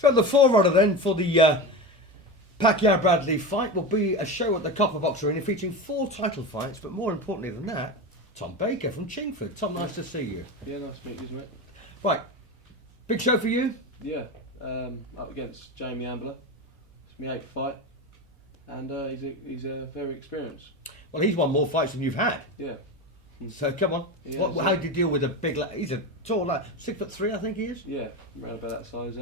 So the forerunner then for the Pacquiao-Bradley fight will be a show at the Copper Box Arena featuring 4 title fights, but more importantly than that, Tom Baker from Chingford. Tom, nice to see you. Yeah, nice to meet you, mate. Right, big show for you? Yeah, up against Jamie Ambler. It's my 8th fight, and he's very experienced. Well, he's won more fights than you've had. Yeah. So come on, Yeah, how do you deal with a big lad? He's a tall lad, 6'3", I think he is. Yeah, around about that size.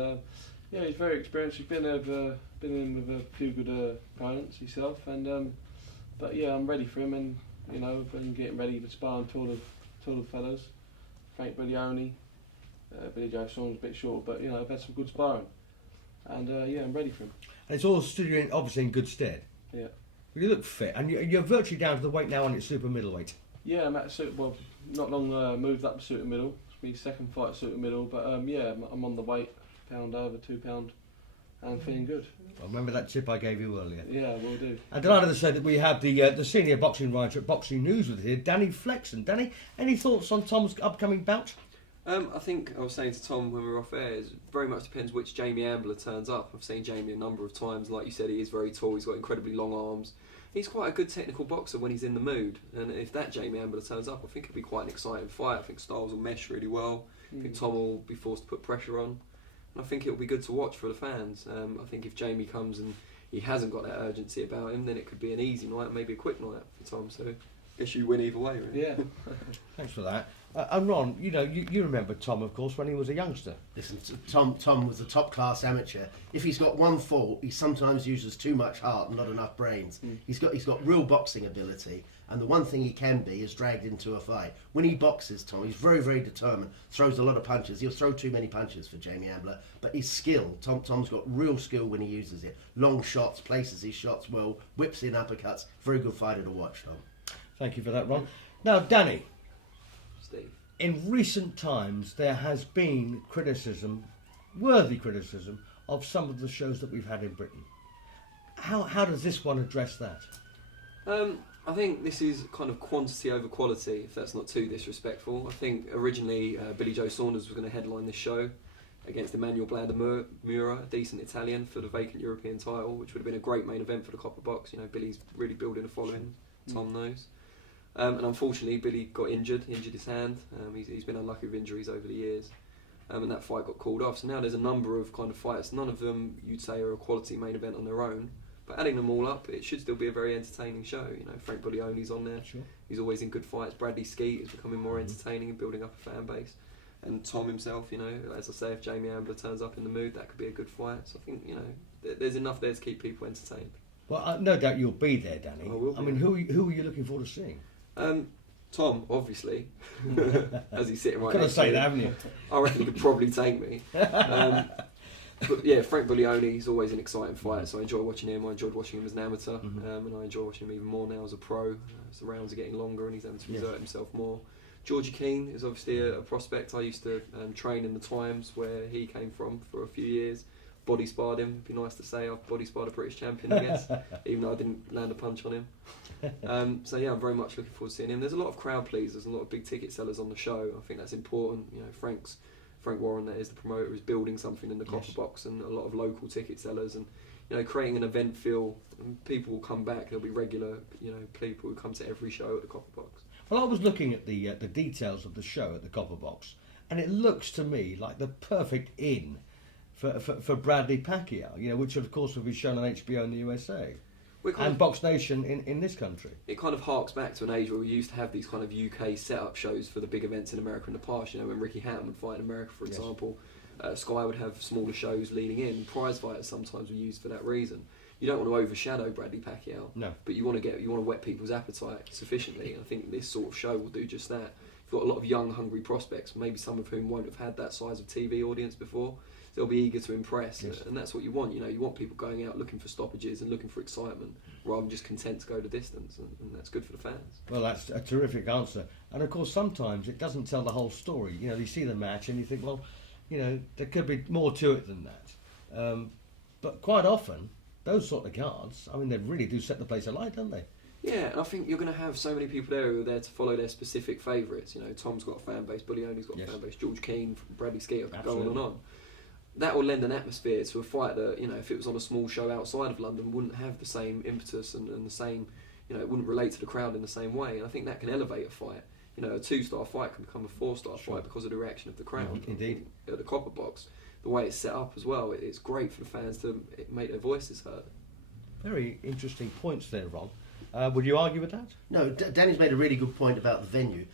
Yeah, he's very experienced. He's been in with a few good opponents himself, and but yeah, I'm ready for him, and you know, I've been getting ready to spar and tall of fellas. Frank Briglione, Billy Joe Saunders a bit short, but you know, I've had some good sparring, and yeah, I'm ready for him. And it's all stood obviously in good stead. Yeah. You look fit, and you're virtually down to the weight now on your super middleweight. Yeah, I'm at not long moved up to super middle. It's my 2nd fight at super middle, but yeah, I'm on the weight, pound over, £2, and feeling good. I remember that tip I gave you earlier. Yeah, will do. I'm delighted to say that we have the senior boxing writer at Boxing News with us here, Danny Flexen. Danny, any thoughts on Tom's upcoming bout? I think I was saying to Tom when we were off air, it very much depends which Jamie Ambler turns up. I've seen Jamie a number of times. Like you said, he is very tall, he's got incredibly long arms. He's quite a good technical boxer when he's in the mood. And if that Jamie Ambler turns up, I think it'll be quite an exciting fight. I think styles will mesh really well. I think Tom will be forced to put pressure on. And I think it'll be good to watch for the fans. I think if Jamie comes and he hasn't got that urgency about him, then it could be an easy night, maybe a quick night for Tom. So I guess you win either way, really. Yeah. Thanks for that. And Ron, you know, you remember Tom, of course, when he was a youngster. Listen, Tom was a top-class amateur. If he's got one fault, he sometimes uses too much heart and not enough brains. He's got real boxing ability, and the one thing he can be is dragged into a fight. When he boxes, Tom, he's very, very determined, throws a lot of punches. He'll throw too many punches for Jamie Ambler, but his skill, Tom's got real skill when he uses it. Long shots, places his shots well, whips in uppercuts. Very good fighter to watch, Tom. Thank you for that, Ron. Now, Danny, Steve. in recent times there has been criticism, worthy criticism, of some of the shows that we've had in Britain. How does this one address that? I think this is kind of quantity over quality, if that's not too disrespectful. I think originally Billy Joe Saunders was going to headline this show against Emmanuel Blandamura, a decent Italian, for the vacant European title, which would have been a great main event for the Copper Box. You know, Billy's really building a following, Tom knows. And unfortunately, Billy got injured his hand. He's been unlucky with injuries over the years. And that fight got called off. So now there's a number of kind of fights. None of them you'd say are a quality main event on their own. But adding them all up, it should still be a very entertaining show. You know, Frank Briglione's on there. Sure. He's always in good fights. Bradley Skeet is becoming more entertaining and building up a fan base. And Tom himself, you know, as I say, if Jamie Ambler turns up in the mood, that could be a good fight. So I think, you know, there's enough there to keep people entertained. Well, no doubt you'll be there, Danny. I will be. I mean, who are you looking forward to seeing? Tom, obviously, as he's sitting right Could have next to said me. that, haven't you? I reckon he could probably take me. But yeah, Frank Briglione, he's always an exciting fighter, so I enjoy watching him. I enjoyed watching him as an amateur, and I enjoy watching him even more now as a pro. As the rounds are getting longer and he's having to exert himself more. Georgie Keane is obviously a prospect. I used to train in the Times where he came from for a few years. Body sparred him. It'd be nice to say I've body sparred a British champion, I guess, even though I didn't land a punch on him. So yeah, I'm very much looking forward to seeing him. There's a lot of crowd pleasers, a lot of big ticket sellers on the show. I think that's important. You know, Frank Warren, that is the promoter, is building something in the Copper Box, and a lot of local ticket sellers, and you know, creating an event feel. And people will come back. There'll be regular, you know, people who come to every show at the Copper Box. Well, I was looking at the details of the show at the Copper Box, and it looks to me like the perfect in for Bradley Pacquiao, you know, which of course will be shown on HBO in the USA and Box Nation in this country. It kind of harks back to an age where we used to have these kind of UK set-up shows for the big events in America in the past. You know, when Ricky Hatton would fight in America, for example, Sky would have smaller shows leading in. Prize fighters sometimes were used for that reason. You don't want to overshadow Bradley Pacquiao, but you want to whet people's appetite sufficiently. And I think this sort of show will do just that. You've got a lot of young, hungry prospects, maybe some of whom won't have had that size of TV audience before. They'll be eager to impress, and that's what you want. You know, you want people going out looking for stoppages and looking for excitement, rather than just content to go the distance, and that's good for the fans. Well, that's a terrific answer. And of course, sometimes it doesn't tell the whole story. You know, you see the match and you think, well, you know, there could be more to it than that. But quite often, those sort of cards, I mean, they really do set the place alight, don't they? Yeah, and I think you're going to have so many people there who are there to follow their specific favourites. You know, Tom's got a fan base, Bullione's got a fan base, George Keane, Bradley Skeet, I could go on and on. that will lend an atmosphere to a fight that, you know, if it was on a small show outside of London, wouldn't have the same impetus and the same, you know, it wouldn't relate to the crowd in the same way. And I think that can elevate a fight. You know, a 2-star fight can become a 4-star fight because of the reaction of the crowd. Indeed. At the Copper Box, the way it's set up as well, it's great for the fans to make their voices heard. Very interesting points there, Ron. Would you argue with that? No, Danny's made a really good point about the venue.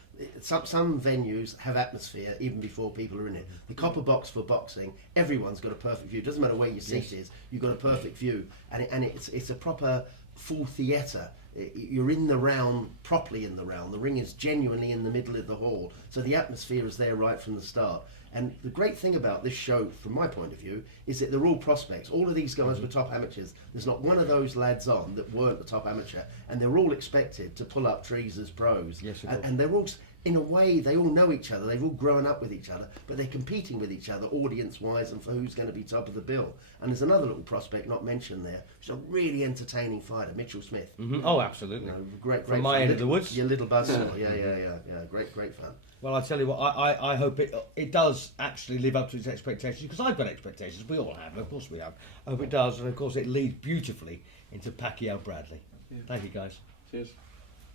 Some venues have atmosphere even before people are in it. The Copper Box for boxing, everyone's got a perfect view. It doesn't matter where your seat is, you've got a perfect view, and it's a proper full theatre. You're in the round, properly in the round. The ring is genuinely in the middle of the hall, so the atmosphere is there right from the start. And the great thing about this show, from my point of view, is that they're all prospects. All of these guys were top amateurs. There's not one of those lads on that weren't the top amateur, and they're all expected to pull up trees as pros. Yes, of and, course. and they're all, in a way, they all know each other. They've all grown up with each other, but they're competing with each other, audience-wise, and for who's going to be top of the bill. And there's another little prospect not mentioned there, which is a really entertaining fighter, Mitchell Smith. Oh, absolutely. You know, great From my fun. end of the woods. Your little buzzsaw, yeah. Great fun. Well, I tell you what, I hope it does actually live up to its expectations, because I've got expectations. We all have, of course we have. I hope it does, and of course it leads beautifully into Pacquiao Bradley. Yeah. Thank you, guys. Cheers.